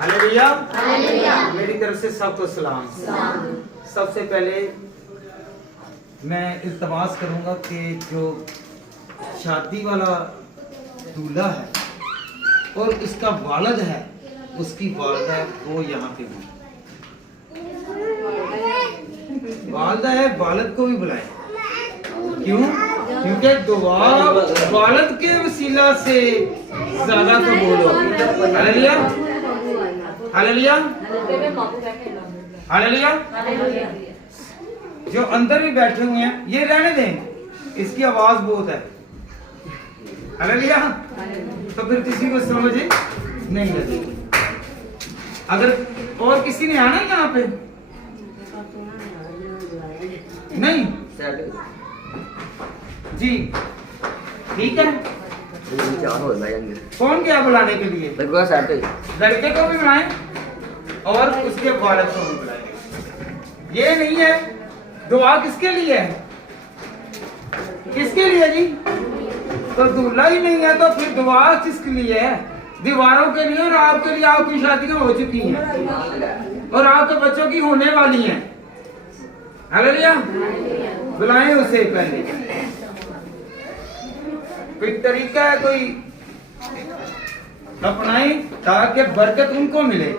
Hallelujah. मेरी तरफ से सबको सलाम। सबसे पहले मैं इल्तमास करूंगा कि जो शादी वाला दूल्हा है और इसका वालिद है, उसकी वालिदा है वो यहाँ पे भी, वालिदा है, वालिद को भी बुलाए। क्यों? क्योंकि दुआ वालिद के वसीला से ज्यादा कबूल होगी। Hallelujah, hallelujah, hallelujah. जो अंदर भी बैठे हुए हैं ये रहने दें, इसकी आवाज बहुत है। हालेलुया। तो फिर किसी को समझ नहीं लगेगी। अगर और किसी ने आना है यहाँ पे नहीं जी, ठीक है। कौन गया बुलाने के लिए? लड़के को भी बुलाएं और उसके वालिद को भी बुलाएं। ये नहीं है दुआ किसके लिए है? किसके लिए जी? तो दूल्हा ही नहीं है तो फिर दुआ किसके लिए है? दीवारों के लिए और आपके लिए। आपकी शादियां हो चुकी हैं और आपके बच्चों की होने वाली हैं। हालेलुया। बुलाएं उसे पहले। कोई तरीका है कोई अपनाएं ताकि बरकत उनको मिले।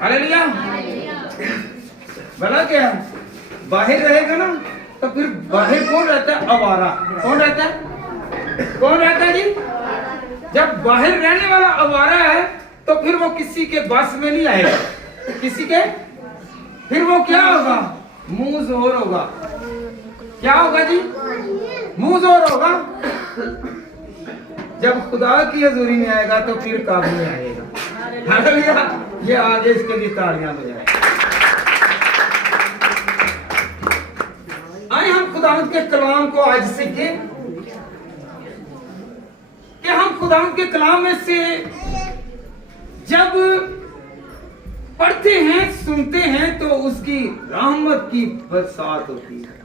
हालेलुया। भला क्या बाहर रहेगा ना तो फिर बाहर कौन रहता है? आवारा। कौन रहता है? कौन रहता है जी? जब बाहर रहने वाला आवारा है तो फिर वो किसी के बस में नहीं आएगा। किसी के फिर वो क्या होगा? मुंह जोर होगा। क्या होगा जी? मुंह जोर होगा। जब खुदा की हजूरी में आएगा तो फिर काबू में आएगा। हालेलुया। ये आगे इसके लिए तालियां बजाएं। आइए हम खुदावंद के कलाम को आज सीखें कि हम खुदावंद के कलाम में से जब पढ़ते हैं, सुनते हैं तो उसकी रहमत की बरसात होती है।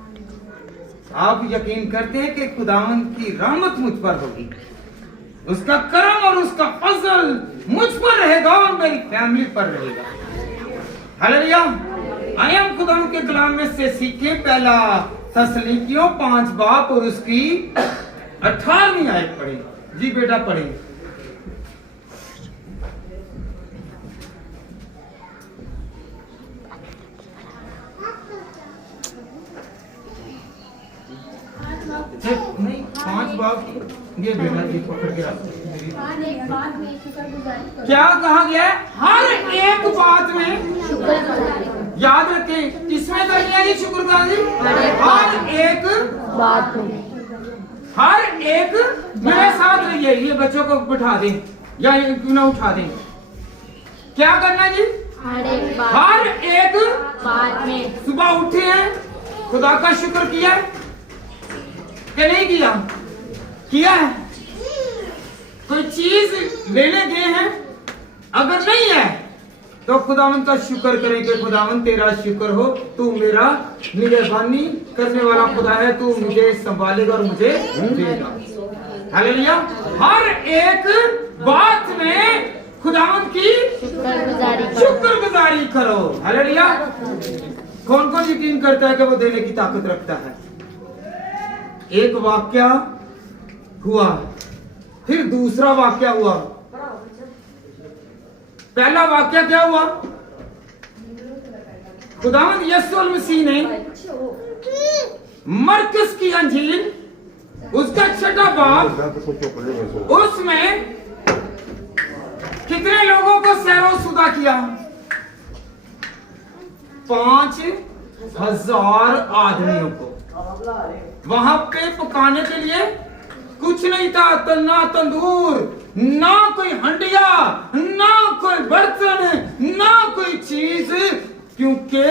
आप यकीन करते हैं कि खुदावंद की रहमत मुझ पर होगी, उसका करम और उसका फजल मुझ पर रहेगा और मेरी फैमिली पर रहेगा। हालेलुया। आइए हम खुदावंद के कलाम में से सीखें। पहला तसलीकियों 5 बाब और उसकी 18वीं आयत पढ़ें। जी बेटा पढ़ें। नहीं 5 बाब ये बेटा जी पकड़ के क्या कहा गया है? हर एक बात में याद रखें। किसमें करनी है जी शुक्रगुजारी? हर एक बात में। हर एक मेरे साथ रहिए। ये बच्चों को बिठा दें या क्यों ना उठा दें। क्या करना जी? हर एक बात में। सुबह उठे हैं, खुदा का शुक्र किया कि नहीं किया? किया है। कोई चीज लेने गए हैं, अगर नहीं है तो खुदावंद का शुक्र करें कि खुदावंद तेरा शुक्र हो, तू मेरा मेहरबानी करने वाला खुदा है, तू मुझे संभालेगा और मुझे देगा। हालेलुया। हर एक बात में खुदावंद की शुक्रगुजारी करो। हालेलुया। कौन कौन यकीन करता है कि वो देने की ताकत रखता है? एक वाक्या हुआ, फिर दूसरा वाक्या हुआ। पहला वाक्या क्या हुआ? खुदावंद यीशु मसीह ने मरकस की अंजील उसका 6वां बाब, उसमें कितने लोगों को सैरोशुदा किया? 5000 आदमियों को। वहां पे पकाने के लिए कुछ नहीं था, तो ना तंदूर, ना कोई हंडिया, ना कोई बर्तन, ना कोई चीज, क्योंकि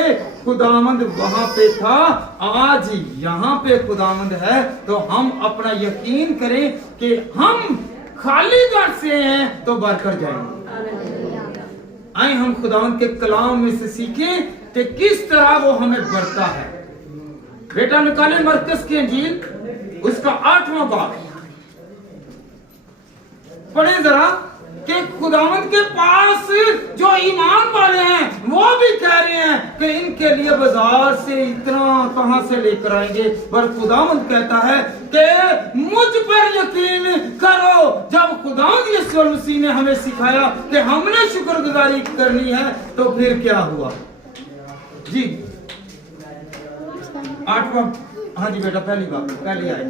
खुदावंद वहां पे था। आज यहाँ पे खुदावंद है तो हम अपना यकीन करें कि हम खाली घर से हैं तो भरकर जाएंगे। आए हम खुदावंद के कलाम में से सीखें कि किस तरह वो हमें भरता है। बेटा निकाले मरकस की अंजील उसका 8वां बाब, पढ़े जरा। कि खुदावंद के पास जो ईमान वाले हैं वो भी कह रहे हैं कि इनके लिए बाजार से इतना कहां से लेकर आएंगे, पर खुदावंद कहता है कि मुझ पर यकीन करो। जब खुदावंद यीशु मसीह ने हमें सिखाया कि हमने शुक्रगुजारी करनी है तो फिर क्या हुआ जी। 8वां, हाँ जी बेटा, पहली बात पहले आए।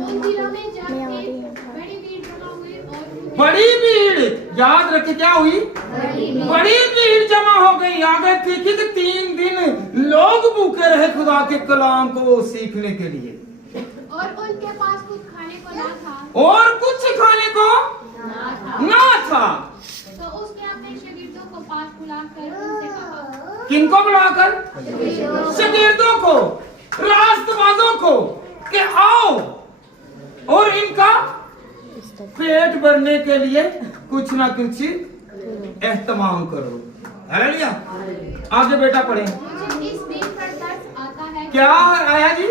बड़ी भीड़, याद रखे क्या हुई, बड़ी भीड़ जमा हो गई। आगे थी कि 3 दिन लोग भूखे रहे खुदा के कलाम को सीखने के लिए, और उनके पास कुछ खाने को ना था, और कुछ खाने को ना था। तो उसने अपने शागिर्दों को पास बुलाकर उनसे कहा, किनको बुलाकर? शागिर्दों को, रास्तबाजों को, कि आओ और इनका पेट भरने के लिए कुछ ना कुछ एहतमाम करो। हालेलुया। आगे बेटा पढ़े। मुझे इस भीड़ पर तरस आता है। क्या आया जी?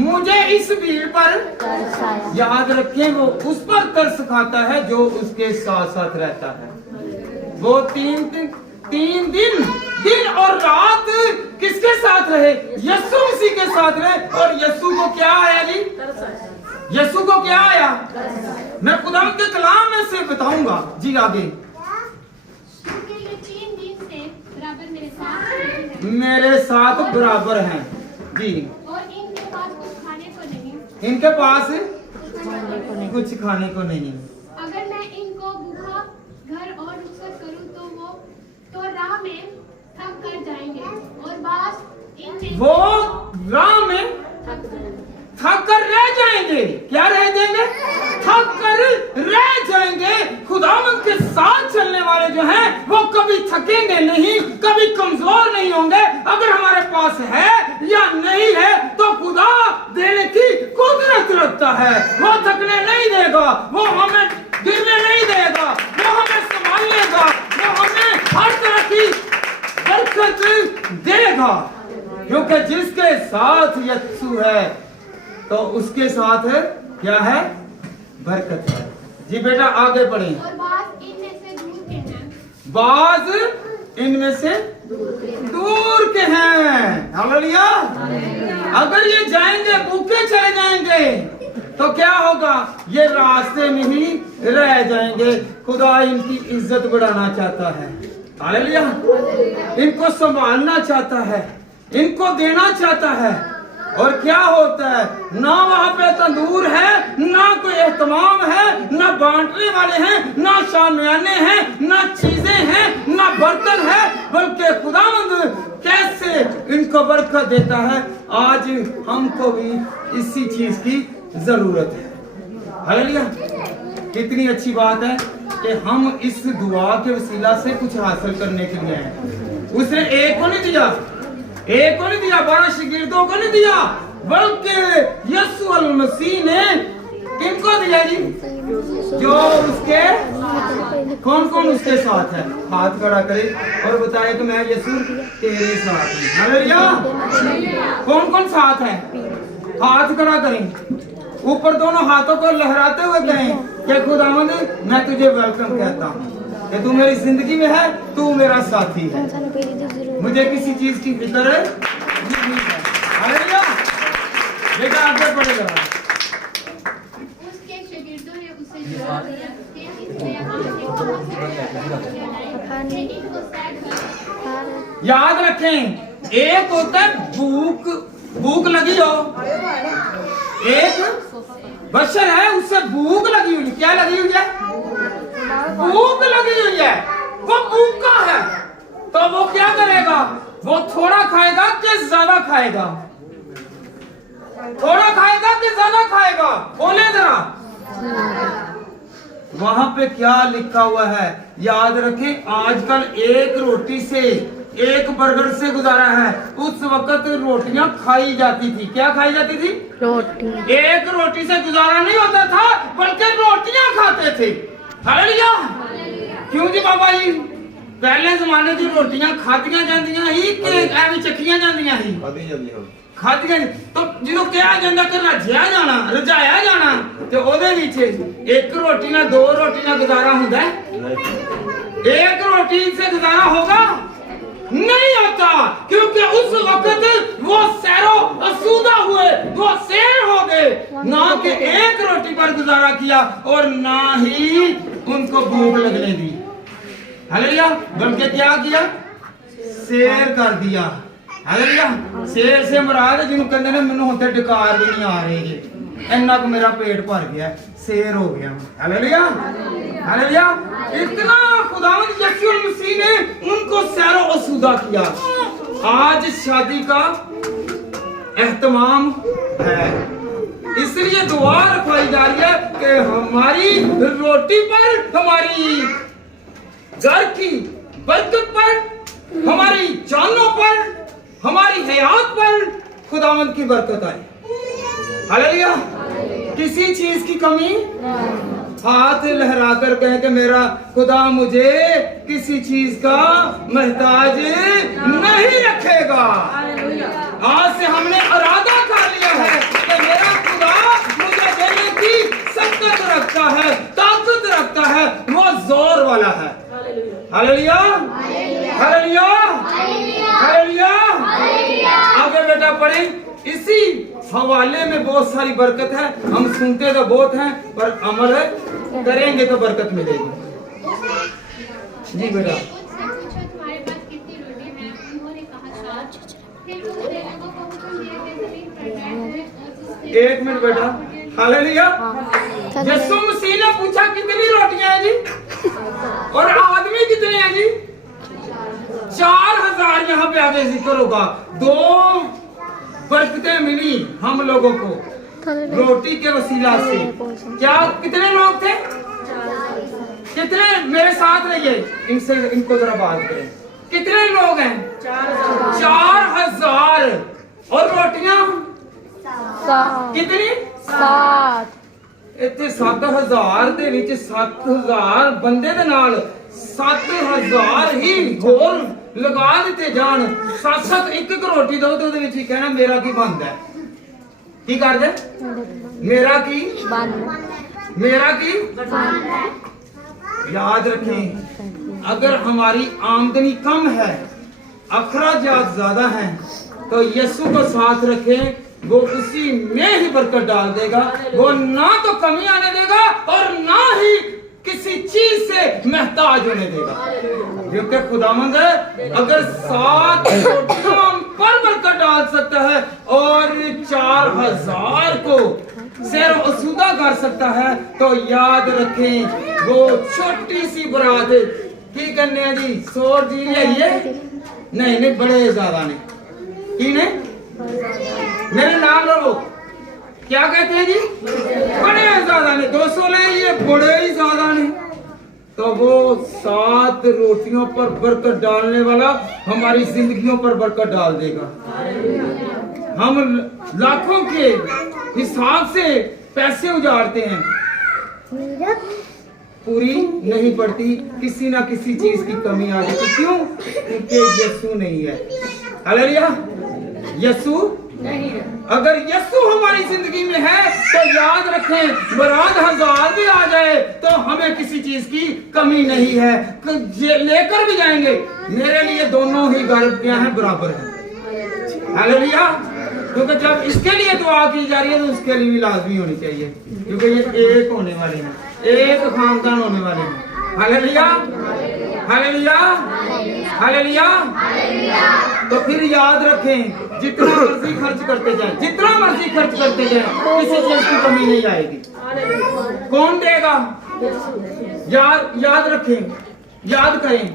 मुझे इस भीड़ पर, याद रखें वो उस पर तरस खाता है जो उसके साथ साथ रहता है। वो 3 दिन और रात किसके साथ रहे? यीशु मसीह के साथ रहे। और यीशु को क्या आया जी? यीशु को क्या आया? मैं खुदा के कलाम में से बताऊंगा जी। आगे, क्योंकि ये 3 दिन से बराबर मेरे साथ बराबर हैं जी। और इनके पास कुछ खाने को नहीं, इनके पास कुछ खाने को नहीं। अगर मैं इनको भूखा घर और रुखसत करूं तो राह में थक कर जाएंगे, और बास इनमें वो राह में थक कर रह जाएंगे। क्या रह जाएंगे? थक कर रह जाएंगे। खुदावंद के साथ चलने वाले जो हैं वो कभी थकेंगे नहीं, कभी कमजोर नहीं होंगे। अगर हमारे पास है या नहीं है तो खुदा देने की कुदरत रखता है। वो थकने नहीं देगा, वो हमें गिरने नहीं देगा, वो हमें संभाल लेगा, वो हमें हर तरह की बरकत देगा। क्योंकि जिसके साथ यीशु है तो उसके साथ है क्या है? बरकत है जी। बेटा आगे बढ़े। और बास इनमें से दूर के हैं, बाज इनमें से दूर के हैं। हालेलुया। अगर ये जाएंगे भूखे चले जाएंगे तो क्या होगा? ये रास्ते में ही रह जाएंगे। खुदा इनकी इज्जत बढ़ाना चाहता है। हालेलुया। इनको संभालना चाहता है, इनको देना चाहता है। और क्या होता है? ना वहाँ पे तंदूर है, ना कोई एहतमाम है, ना बांटने वाले हैं, ना शामियाने हैं, ना चीजें हैं, ना बर्तन है, बल्कि खुदावंद कैसे इनको बरकत देता है। आज हमको भी इसी चीज की जरूरत है। हालेलुया। कितनी अच्छी बात है कि हम इस दुआ के वसीला से कुछ हासिल करने के लिए हैं। उसने एक को नहीं दिया, 12 शागिर्दों को नहीं दिया, बल्कि यीशु मसीह ने किनको दिया जी? जो उसके, कौन कौन उसके साथ है? हाथ खड़ा करे और बताए कि मैं यीशु तेरे साथ हूं। हालेलुया। कौन कौन साथ है? हाथ खड़ा करें, ऊपर दोनों हाथों को लहराते हुए कहें कि खुदावंद मैं तुझे वेलकम कहता हूँ कि तू मेरी जिंदगी में है, तू मेरा साथी है, मुझे किसी चीज की फिक्र नहीं है। हालेलुया। बेटा आगे बढ़ेगा। उसके शागिर्दों ने उसे जवाब दिया कि इसने आके इनको सैर कर। याद रखें, एक होता है भूख लगी हो, एक बशर है उससे भूख लगी हुई। क्या लगी हुई है? भूख लगी हुई है, वो भूखा है। तो वो क्या करेगा? वो थोड़ा खाएगा कि ज्यादा खाएगा? थोड़ा खाएगा कि ज्यादा खाएगा? बोले जरा। वहां पे क्या लिखा हुआ है? याद रखें, आजकल एक रोटी से, एक बर्गर से गुजारा है। उस वक्त रोटियां खाई जाती थी। क्या खाई जाती थी? रोटी। एक रोटी से गुजारा नहीं होता था, बल्कि रोटियां खाते थे। हालेलुया। क्यों जी बाबा जी? पहले जमाने की रोटियां खादियां जांदियां ही कि एवं चखियां जांदियां ही? ਖਾਧੀਆਂ ਨਹੀਂ ਤਾਂ ਜਦੋਂ ਕਿਹਾ ਜਾਂਦਾ ਕਿ ਰੱਜਿਆ ਜਾਣਾ ਰਜਾਇਆ ਜਾਣਾ ਤੇ ਉਹਦੇ ਵਿੱਚ ਇੱਕ ਰੋਟੀ ਨਾਲ ਦੋ ਰੋਟੀ ਨਾਲ ਗੁਜ਼ਾਰਾ ਹੁੰਦਾ है? एक रोटी से गुजारा होगा नहीं होता, क्योंकि उस वक्त वो सैरो असूदा हुए, वो सैर हो गए, ना कि एक रोटी पर गुजारा किया और ना ही उनको भूख लगने दी। हालेलुया। बल्कि क्या किया? सैर कर दिया। हालेलुया। सैर से मुराद जिन्होंने कहते हैं मैनू होते डकार भी नहीं आ रहे जी, इन्ना को मेरा पेट भर गया, सैर हो गया। हालेलुया। हालेलुया। इतना खुदावंद यीशु मसीह ने उनको सैरो असूदा किया। आज शादी का एहतमाम है, इसलिए दुआ रखवाई जा रही है कि हमारी रोटी पर, हमारी घर की बरकत पर, हमारी जानों पर, हमारी हयात पर खुदावंद की बरकत आए। हालेलुया। किसी चीज की कमी, हाथ लहराकर कहे कि मेरा खुदा मुझे किसी चीज का मोहताज नहीं रखेगा। आज से हमने इरादा कर लिया है कि मेरा खुदा मुझे देने की शक्ति रखता है, ताकत रखता है, वो जोर वाला है। हालेलुया। हालेलुया। हालेलुया। आगे बेटा पढ़े। इसी हवाले में बहुत सारी बरकत है, हम सुनते तो बहुत हैं पर अमल करेंगे तो बरकत मिलेगी। जी बेटा। तुम्हारे पास कितनी रोटी है? उन्होंने कहा 7। फिर उसने लोगों को हुक्म दिया कि जमीन पर बैठ और एक मिनट बेटा। हालेलुया। यीशु मसीह ने पूछा कितनी रोटियां हैं जी और आदमी कितने हैं जी? 4000 यहाँ पे आगे जिक्र होगा। 2 बरकतें मिली हम लोगों को रोटी के वसीला से। क्या कितने लोग थे? कितने? मेरे साथ रहिए, इनसे इनको जरा बात करें। कितने लोग हैं? 4000। और रोटियां कितनी? 7। इतने 7000 ਦੇ ਵਿੱਚ 7000 ਬੰਦੇ ਦੇ ਨਾਲ 7000 ਹੀ ਹੋਰ ਲਗਾ ਦਿੱਤੇ ਜਾਣ। 7 ਇੱਕ ਰੋਟੀ ਦੋ ਤੇ ਉਹਦੇ ਵਿੱਚ ਹੀ ਕਹਿਣਾ ਮੇਰਾ ਕੀ ਬਣਦਾ ਹੈ? ਕੀ ਕਰਦੇ? मेरा की मेरा की याद रखें, अगर हमारी आमदनी कम है, अखराजात ज्यादा हैं, तो यीशु को साथ रखें, वो उसी में ही बरकत डाल देगा। वो ना तो कमी आने देगा और ना ही किसी चीज से महताज होने देगा, क्योंकि खुदावंद अगर 7 रोटियों पर बरकत डाल सकता है और 4000 को सैर असूदा कर सकता है, तो याद रखें वो छोटी सी बरात की करने हैं जी 100 जी ये नहीं बड़े ज्यादा नहीं की ने मेरे नाम लो क्या कहते हैं जी? बड़े ज्यादा नहीं। 200 ले ये बड़े ही ज्यादा नहीं। तो वो 7 रोटियों पर बरकत डालने वाला हमारी जिंदगियों पर बरकत डाल देगा। हम लाखों के हिसाब से पैसे उजाड़ते हैं, पूरी नहीं पड़ती, किसी ना किसी चीज की कमी आ जाती। क्यों? क्योंकि यीशु नहीं है। हालेलुया। यीशु नहीं है। अगर यीशु हमारी जिंदगी में है तो याद रखें बरात 1000 भी आ जाए तो हमें किसी चीज की कमी नहीं है, लेकर भी जाएंगे। मेरे लिए दोनों ही गर्भ क्या है? बराबर है। हालेलुया। क्योंकि जब इसके लिए दुआ की जा रही है तो उसके लिए भी लाजमी होनी चाहिए, क्योंकि ये एक होने वाले हैं, एक खानदान होने वाले हैं। हालेलुया। हालेलुया। हालेलुया। तो फिर याद रखें जितना मर्जी खर्च करते जाए, जितना मर्जी खर्च करते जाए, किसी चीज की कमी नहीं आएगी। कौन देगा? याद रखें, याद करें,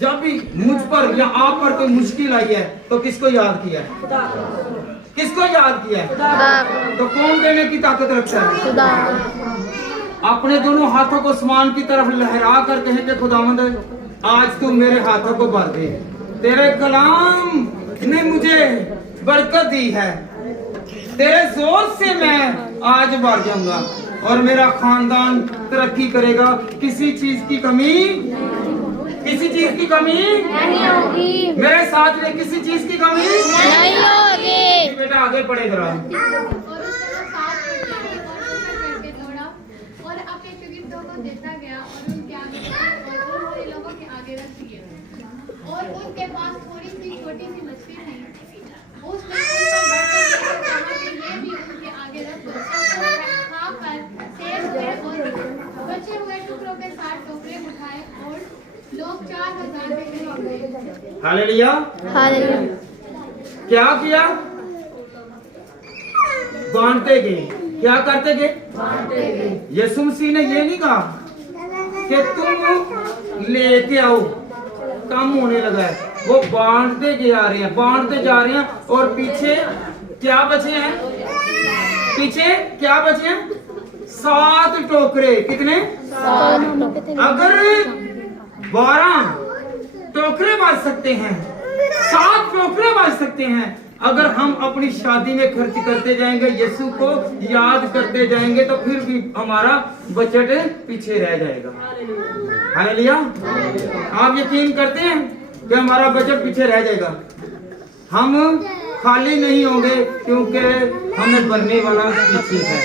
जब भी मुझ पर या आप पर कोई मुश्किल आई है तो किसको याद किया है? किसको याद किया है? तो कौन देने की ताकत रखता है? अपने दोनों हाथों को आसमान की तरफ लहरा कर कहें कि खुदावंद आज तू मेरे हाथों को भर दे, तेरे कलाम ने मुझे बरकत दी है, तेरे जोर से मैं आज भर जाऊंगा और मेरा खानदान तरक्की करेगा। किसी चीज की कमी, किसी चीज की कमी नहीं होगी। मेरे साथ में किसी चीज की कमी नहीं होगी। जी बेटा आगे पढ़े जरा। और उसने वो 7 रोटियां ली और ऊपर करके तोड़ा और अपने शागिर्दों को देता गया और उनके आगे रखे और उन्होंने लोगों के आगे रख दिए। और उनके पास थोड़ी सी छोटी सी मछली थी। उसने उन पर बरकत देकर कहा कि ये भी उनके आगे रख दो। सब लोग खाकर सेब हुए और बचे हुए टुकड़ों के 7 टोकरे उठाए और लोग 4000 में खरीदे। हालेलुया। क्या किया? बांटते गए। क्या करते गए? यीशु मसीह ने ये नहीं कहा कि तुम लेके आओ, कम होने लगा है। वो बांटते जा रहे हैं, बांटते जा रहे हैं। और पीछे क्या बचे हैं? पीछे क्या बचे हैं? 7 टोकरे। कितने? अगर 12 टोकरे बांट सकते हैं, 7 टोकरे बांट सकते हैं, अगर हम अपनी शादी में खर्च करते जाएंगे, यीशु को याद करते जाएंगे, तो फिर भी हमारा बजट पीछे रह जाएगा। हालेलुया। आप यकीन करते हैं कि हमारा बजट पीछे रह जाएगा? हम खाली नहीं होंगे क्योंकि हमें बनने वाला पीछे है,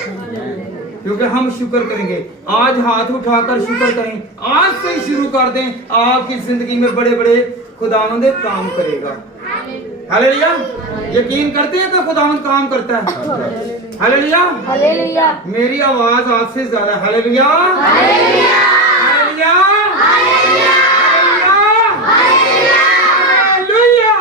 क्योंकि हम शुक्र करेंगे। आज हाथ उठाकर शुक्र करें, आज से ही शुरू कर दें। आपकी जिंदगी में बड़े बड़े खुदावंद काम करेगा। हालेलुया। यकीन करते हैं कि खुदावंद काम करता है? हालेलुया। हालेलुया। मेरी आवाज आपसे ज्यादा हालेलुया हालेलुया हालेलुया हालेलुया।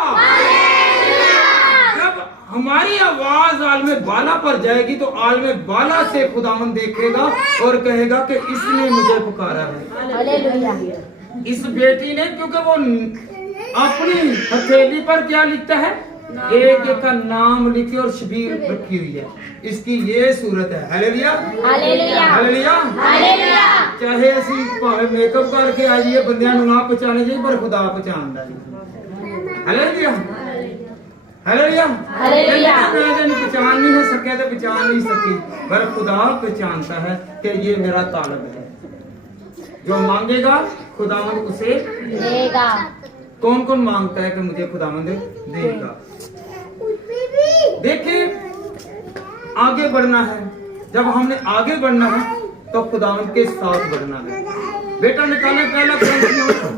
जब हमारी आवाज आलमे बाला पर जाएगी तो आलमे बाला से खुदावंद देखेगा और कहेगा कि इसने मुझे पुकारा है। हालेलुया। इस बेटी ने, क्योंकि वो अपनी हथेली पर क्या लिखता है? एक एक का नाम लिखी और शबीर रखी हुई है। इसकी ये सूरत है। Hallelujah hallelujah hallelujah hallelujah. चाहे ਅਸੀਂ ਭਾਵੇਂ ਮੇਕਅਪ ਕਰਕੇ ਆ ਜਾਈਏ, ਬੰਦਿਆਂ ਨੂੰ ਨਾ ਪਛਾਣੇ ਜਾਈਏ, ਪਰ ਖੁਦਾ ਪਛਾਣਦਾ ਹੈ। ਹਾਲੇਲੂया हालेलुया हालेलुया। मैं पहचान नहीं हो सके तो पहचान नहीं सकी, पर खुदा पहचानता है कि ये मेरा तालब है। जो मांगेगा खुदावंद उसे देगा। कौन कौन मांगता है कि मुझे खुदावंद देगा? देखिए, आगे बढ़ना है। जब हमने आगे बढ़ना है तो खुदावंद के साथ बढ़ना है। बेटा निकाले पहला क्रम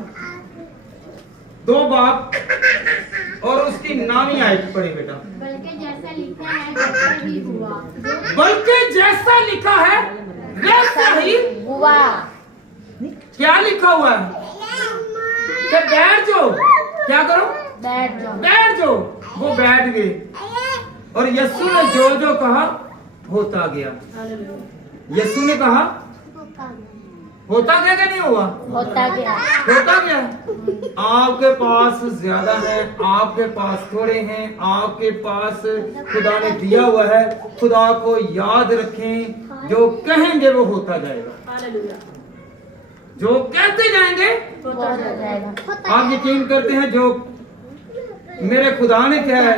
2 बाप और उसकी नामी आयत पढ़े बेटा। बल्कि जैसा लिखा है वैसा ही हुआ। बल्कि जैसा लिखा है वैसा ही हुआ। क्या लिखा हुआ है? कि बैठ जाओ। क्या करो? बैठ जाओ। बैठ जाओ। वो बैठ गए और यीशु ने जो जो कहा होता गया। यीशु ने कहा होता गया कि नहीं हुआ? होता गया। होता गया। आपके पास ज्यादा है, आपके पास थोड़े हैं, आपके पास खुदा ने दिया हुआ है। खुदा को याद रखें, जो कहेंगे वो होता जाएगा। जो कहते जाएंगे होता जाएगा। आप यकीन करते हैं जो मेरे खुदा ने क्या है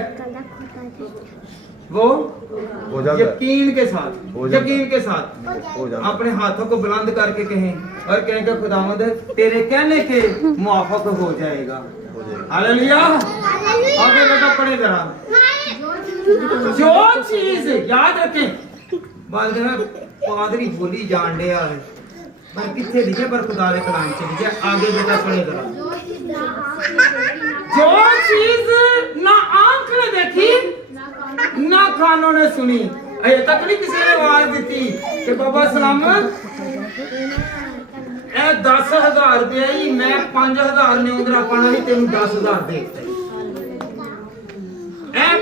वो यकीन के साथ अपने हाथों को बुलंद करके कहें और कहें कि खुदावंद तेरे कहने के मुआफिक हो जाएगा। हालेलुया। आगे बेटा पढ़े जरा। जो चीज याद रखें, बात पादरी बोली जान दे यार, पर कितने लिखे पर खुदा ने कलाम से लिखे। आगे बेटा पढ़े जरा। जो चीज ना आंख ने देखी ना कानों ने सुनी, अजे तक नहीं किसी ने आवाज दी कि बाबा सलामत 10,000 रुपया ही, मैं 5,000 ने उंगरा पाना ही तेन 10,000 दे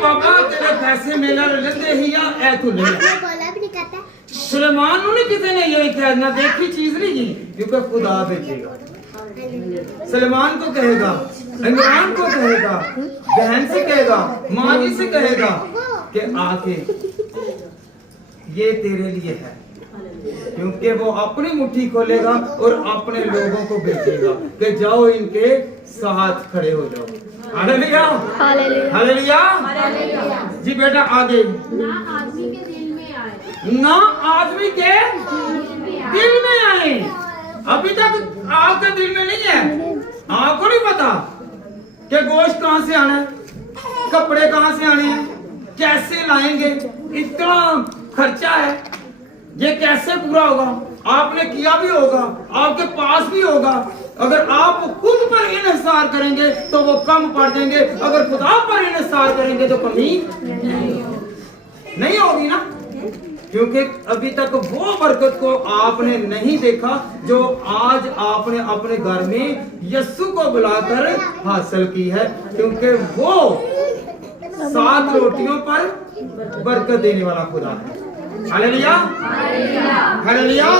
बाबा तेरे पैसे मेला लेंदे ही या ए तू ले। सुलेमान ने किसी ने यही कहा, ना देखी चीज नहीं की, क्योंकि खुदा भेजेगा। सलमान को कहेगा, इमरान को कहेगा, बहन से कहेगा, माँ जी से कहेगा कि आके ये तेरे लिए है, क्योंकि वो अपनी मुट्ठी खोलेगा और अपने लोगों को भेजेगा कि जाओ इनके साथ खड़े हो जाओ। Hallelujah hallelujah hallelujah. जी बेटा आगे। ना आदमी के दिल में आए, ना आदमी के दिल में आए। अभी तक आपके दिल में नहीं है, आपको नहीं पता कि गोश्त कहां से आना है, कपड़े कहां से आने हैं, कैसे लाएंगे, इतना खर्चा है, ये कैसे पूरा होगा? आपने किया भी होगा, आपके पास भी होगा। अगर आप खुद पर इन्हिसार करेंगे तो वो कम पड़ देंगे, अगर खुदा पर इन्हिसार करेंगे तो कमी नहीं होगी ना। क्योंकि अभी तक वो बरकत को आपने नहीं देखा जो आज आपने अपने घर में यीशु को बुलाकर हासिल की है। क्योंकि वो 7 रोटियों पर बरकत देने वाला खुदा है। Hallelujah, hallelujah.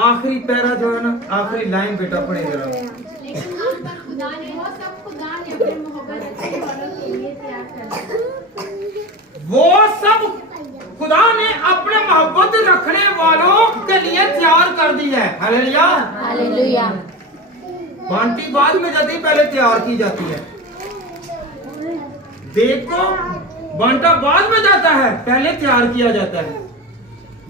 आखिरी पैरा जो है ना, आखिरी लाइन बेटा पढ़े जरा। लेकिन वहाँ पर खुदा ने वो सब खुदा ने अपने मोहब्बत रखने वालों के लिए तैयार कर दिया। वो सब खुदा ने अपने मोहब्बत रखने वालों के लिए तैयार कर दी है। Hallelujah, hallelujah. बांटी बाद में जाती, पहले तैयार की जाती है। देखो, बांटा बाद में जाता है, पहले तैयार किया जाता है।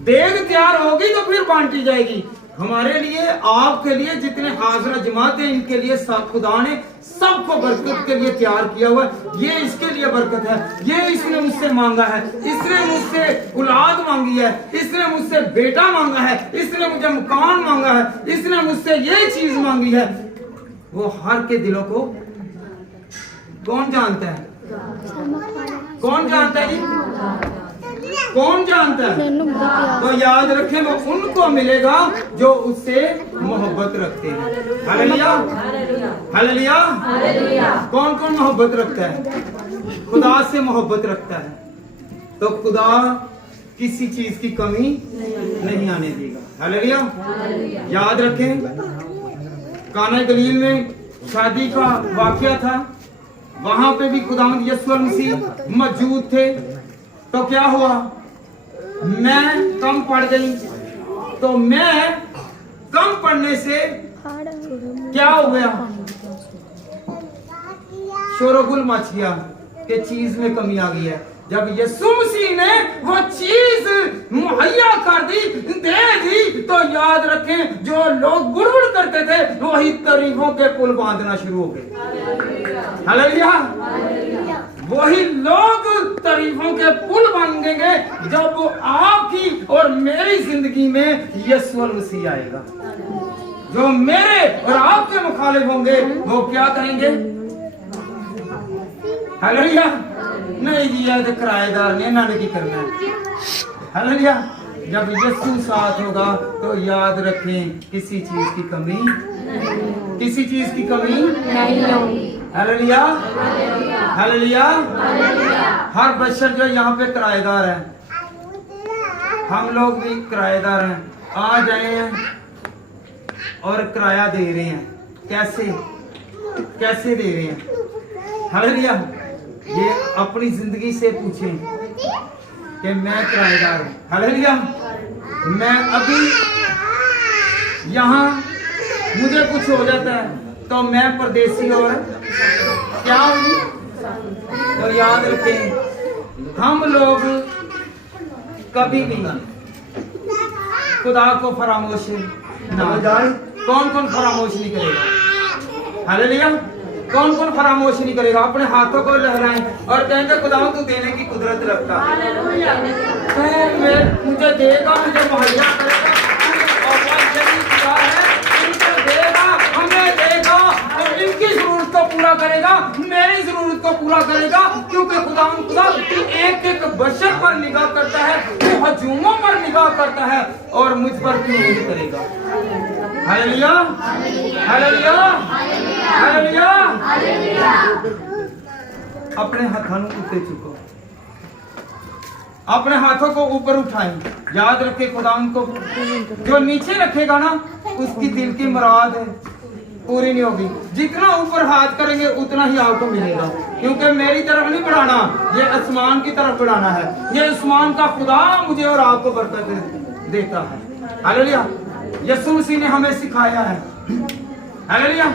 देग तैयार होगी तो फिर बांटी जाएगी। हमारे लिए, आपके लिए जितने हाजरा जमाते हैं, इनके लिए खुदा ने सबको बरकत के लिए तैयार किया हुआ है। ये इसके लिए बरकत है, ये इसने मुझसे मांगा है, इसने मुझसे औलाद मांगी है, इसने मुझसे बेटा मांगा है, इसने मुझे मकान मांगा है, इसने मुझसे ये चीज मांगी है। वो हर के दिलों को कौन जानता है? कौन जानता है जी? कौन जानता है? तो याद रखें, वो उनको मिलेगा जो उससे मोहब्बत रखते हैं। Hallelujah, hallelujah. कौन कौन मोहब्बत रखता है? खुदा से मोहब्बत रखता है तो खुदा किसी चीज की कमी नहीं आने देगा। हालेलुया। याद रखें, काना गलील में शादी का वाकया था, वहां पे भी खुदावंद यीशु मसीह मौजूद थे। तो क्या हुआ? मैं कम पड़ गई, तो मैं कम पड़ने से क्या हो गया? शोरगुल मच गया कि चीज में कमी आ गई है। जब यीशु मसीह ने वो चीज मुहैया कर दी, दे दी, तो याद रखें, जो लोग गुड़गुड़ करते थे वही तारीफों के पुल बांधना शुरू हो गए। हालेलुया। वही लोग तारीफों के पुल बांधेंगे जब आपकी और मेरी जिंदगी में यीशु मसीह आएगा। जो मेरे और आपके मुखालिफ होंगे वो क्या करेंगे? हालेलुया। नहीं जी, ये तो किराएदार ने, इन्होंने की करना है। हालेलुया। जब यीशु साथ होगा तो याद रखें, किसी चीज की कमी, किसी चीज की कमी नहीं होगी। Hallelujah, hallelujah. हर बशर जो यहाँ पे किराएदार है, हम लोग भी किराएदार हैं। आज आए हैं और किराया दे रहे हैं। कैसे कैसे दे रहे हैं? हालेलुया। ये अपनी जिंदगी से पूछें कि मैं किराएदार हूं। हालेलुया। मैं अभी यहाँ मुझे कुछ हो जाता है तो मैं परदेसी और क्या हूँ? तो याद रखें, हम लोग कभी भी खुदा को फरामोश ना जाए। कौन कौन फरामोश नहीं करेगा? हालेलुया। कौन कौन फरामोश नहीं करेगा? अपने हाथों को लहराएं और कहेंगे खुदा तू देने की कुदरत रखता है, मुझे देगा, मुझे मुहैया करेगा, और इनको देगा, हमें देगा, और इनकी जरूरत को पूरा करेगा, मेरी जरूरत को पूरा करेगा। क्योंकि खुदा एक एक बशर पर निगाह करता है, वो हजूमों पर निगाह करता है, और मुझ पर क्यों नहीं करेगा? Hallelujah, hallelujah, hallelujah. अपने हाथों ऊपर चुको, अपने हाथों को ऊपर उठाएं। याद रखे, खुदा उनको जो नीचे रखेगा ना, उसकी दिल की मुराद है पूरी नहीं होगी। जितना ऊपर हाथ करेंगे उतना ही आपको मिलेगा। क्योंकि मेरी तरफ नहीं बढ़ाना, ये आसमान की तरफ बढ़ाना है। ये आसमान का खुदा मुझे और आपको बरकत देता है। हालेलुया। यीशु मसीह ने हमें सिखाया है। हालेलुया।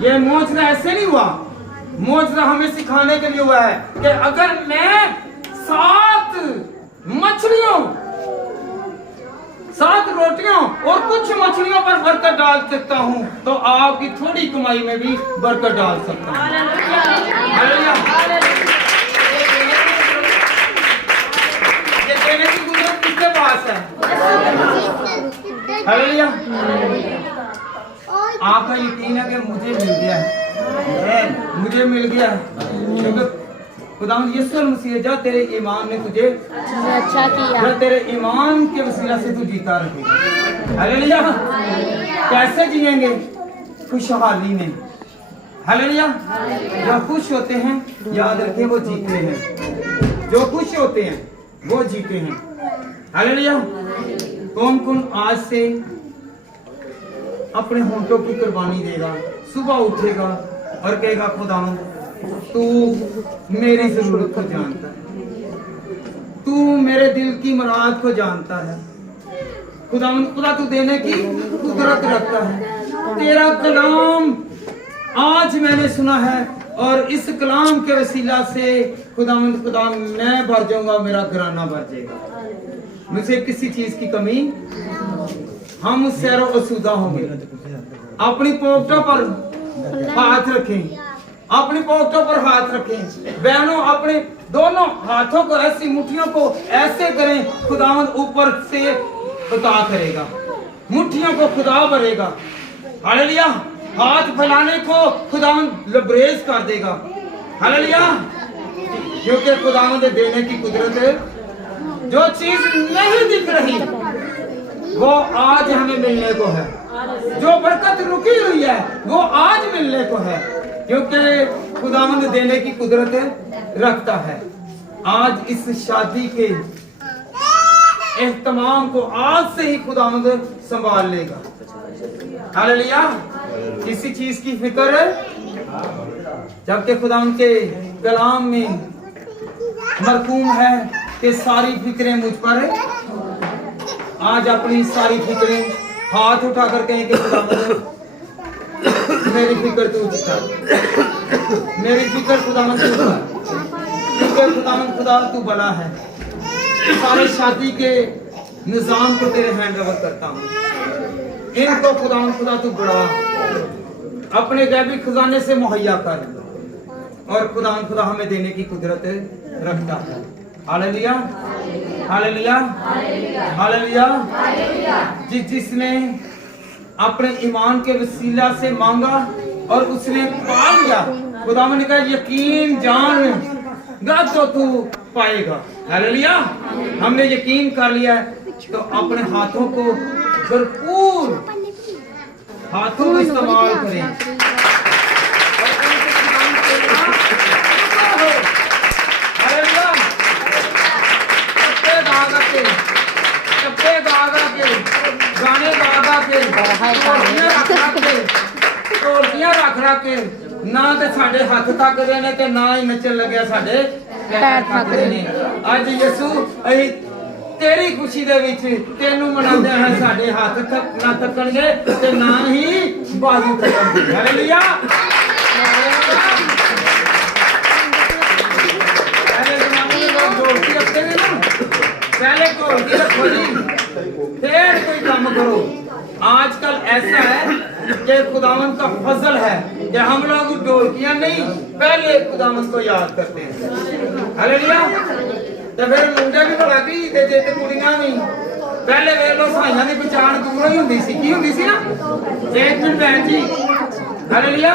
ये मौजूदा ऐसे नहीं हुआ, मौजूदा हमें सिखाने के लिए हुआ है कि अगर मैं 7 मछलियों, 7 रोटियों और कुछ मछलियों पर बरकत डाल सकता हूं, तो आपकी थोड़ी कमाई में भी बरकत डाल सकता हूं। हालेलुया। बात है। हालेलुया। आपका यकीन है कि मुझे मिल गया है, मुझे मिल गया है, क्योंकि खुदावंद यीशु मसीह जो तेरे ईमान ने तुझे अच्छा किया, जो तेरे ईमान के वसीला से तू जीता रहेगा। हालेलुया। कैसे जिएंगे? खुशहाली में। हालेलुया। जो खुश होते हैं याद रखें वो जीते हैं, जो खुश होते हैं वो जीते हैं। हालेलुया। कौन कौन आज से अपने होंठों की कुर्बानी देगा, सुबह उठेगा और कहेगा खुदावंद तू मेरी जरूरत को जानता है, तू मेरे दिल की मुराद को जानता है। खुदावंद खुदा तू देने की कुदरत रखता है। तेरा कलाम आज मैंने सुना है और इस कलाम के वसीला से खुदावंद खुदा मैं भर जाऊंगा, मेरा घराना भर जाएगा, मुझे किसी चीज की कमी, हम उस सैरो असुदा होंगे। अपनी पॉकेटों पर हाथ रखें, अपनी पॉकेटों पर हाथ रखें। बहनों अपने दोनों हाथों को ऐसी मुट्ठियों को ऐसे करें, खुदावंद ऊपर से खुदा करेगा, मुट्ठियों को खुदा भरेगा। हालेलुया। हाथ फैलाने को खुदावंद लबरेज कर देगा। हालेलुया। क्योंकि खुदावंद देने की कुदरत है। जो चीज नहीं दिख रही वो आज हमें मिलने को है, जो बरकत रुकी हुई है वो आज मिलने को है, क्योंकि खुदावंद देने की कुदरत रखता है। आज इस शादी के एहतमाम को आज से ही खुदावंद संभाल लेगा। हालेलुया। किसी चीज की फिक्र है, जबकि खुदावंद के कलाम में मरकूम है कि सारी फिक्रें मुझ पर है। आज अपनी सारी फिक्रें हाथ उठाकर कहें कि खुदावंद मेरी फिक्र तू उठा, मेरी फिक्र खुदावंद तू उठा, क्योंकि खुदावंद खुदा तू बड़ा है। सारे शादी के निजाम को तेरे हैंड ओवर करता हूँ, इनको खुदावंद खुदा तू बड़ा अपने गैबी खजाने से मुहैया कर, और खुदावंद खुदा हमें देने की कुदरत रखता है। हालेलुया। हालेलुया। हालेलुया। जिसने अपने ईमान के वसीला से मांगा और उसने पा लिया, खुदावंद ने कहा यकीन जान गा तो तू पाएगा। हालेलुया। हमने यकीन कर लिया है तो अपने हाथों को भरपूर हाथों का इस्तेमाल करें। गाने गा के ढोलकियां रख के ना ते साडे हाथ थकदे ने ते ना ही नचन लगे साडे पैर थकदे ने। अज यसू अही तेरी खुशी दे विच तेनू मनांदे हैं, साडे हाथ ना थकणगे ते ना ही बाजू थकणगे। हालेलुया। पहले ढोलकी रखो जी, फिर कोई काम करो। आजकल ऐसा है कि खुदावंद का फजल है कि हम लोग ढोलकियां नहीं पहले खुदावंद को याद करते हैं। हालेलुया। तो फिर मुंडे भी भला की ते जे ते कुड़ियां भी पहले वे लो साइयां दी पहचान दूर ही हुंदी सी, की हुंदी सी ना। एक मिनट बहन जी। हालेलुया।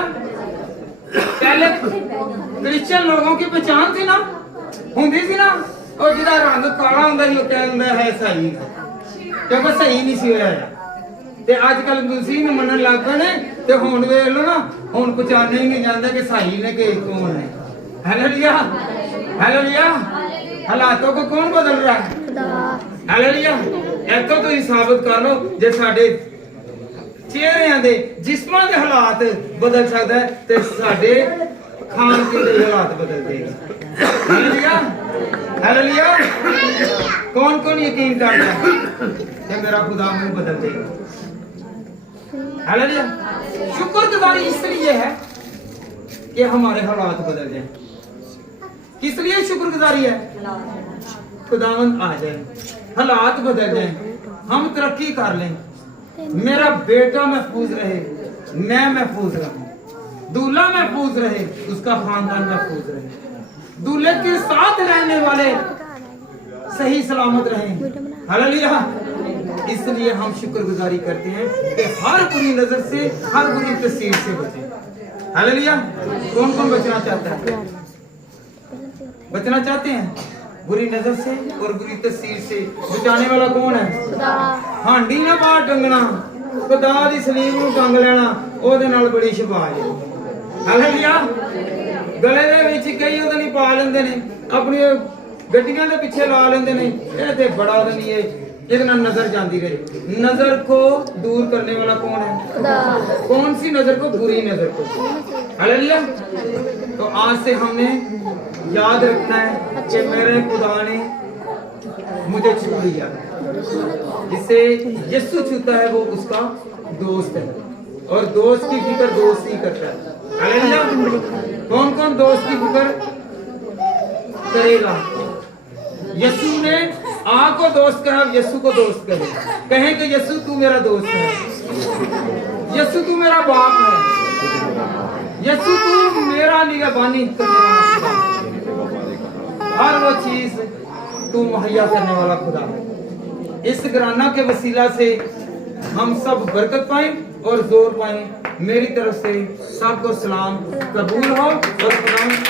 पहले क्रिश्चियन लोगों की पहचान थी ना, हुंदी सी ना, और जिहदा रंग काला हुंदा ही कहंदा है सही, क्योंकि सही नहीं सी होया। ते अजकल मसीह नूं मनन लग पए ने ते हुण वेख लो ना, हुण पहचाने ही नहीं जांदा कि सही ने कि कौन है। हालेलुया। हालेलुया। हालातों को कौन बदल रहा है? हालेलुया। इत्थों तो ही साबित कर लो जे साडे चेहरिਆਂ ਦੇ जिस्मां ਦੇ हालात बदल सकदा है ते साडे खान पीन ਦੇ हालात बदल देगा। हालेलुया। हालेलुया। कौन कौन यकीन करता है कि मेरा खुदा मुझे बदल देगा? हालेलुया। शुक्रगुजारी इसलिए है कि हमारे हालात बदल जाए। किस लिए शुक्रगुजारी है? खुदावंद आ जाए, हालात बदल जाए, हम तरक्की कर लें, मेरा बेटा महफूज रहे, मैं महफूज रहूं, दूल्हा महफूज रहे, उसका खानदान महफूज रहे, दूल्हे के साथ रहने वाले सही सलामत रहें। हालेलुया। इसलिए हम शुक्रगुजारी करते हैं कि हर बुरी नजर से, हर बुरी तस्वीर से बचें। हालेलुया। कौन कौन बचना चाहता है? बचना चाहते हैं बुरी नजर से और बुरी तस्वीर से? बचाने वाला कौन है? हांडी ना बाहर टंगना, खुदा दी सलीब ਨੂੰ ਟੰਗ ਲੈਣਾ, ਉਹਦੇ ਨਾਲ ਬੜੀ ਸ਼ਿਫਾਅ ਹੈ। ਹਾਲੇਲੂਇਆ। ਗਲੇ ਦੇ ਵਿੱਚ ਕਈ ਉਹਦੇ ਲਈ ਪਾ ਲੈਂਦੇ ਨੇ, ਆਪਣੀ ਗੱਡੀਆਂ ਦੇ ਪਿੱਛੇ ਲਾ ਲੈਂਦੇ ਨੇ, ਇਹ ਤੇ ਬੜਾ ਨਹੀਂ ਹੈ, ਜਿਹਦੇ ਨਾਲ ਨਜ਼ਰ ਜਾਂਦੀ ਰਹੇ। नजर को दूर करने वाला कौन है? कौन सी नजर को? बुरी नजर को। हालेलुया। तो आज से हमने याद रखना है कि मेरे खुदा ने मुझे छू लिया। जिसे यीशु छूता है वो उसका दोस्त है, और दोस्त की फिक्र दोस्त ही करता है। हालेलुया। कौन कौन दोस्त की फिक्र करेगा? यीशु ने आ को दोस्त कहा, यीशु को दोस्त कहे, कहें कि यीशु तू मेरा दोस्त है, यीशु तू मेरा बाप है, यीशु तू मेरा निगहबानी करने वाला खुदा, हर वो चीज तू मुहैया करने वाला खुदा है। इस घराना के वसीला से हम सब बरकत पाएं और जोर पाएं। मेरी तरफ से सबको सलाम कबूल हो और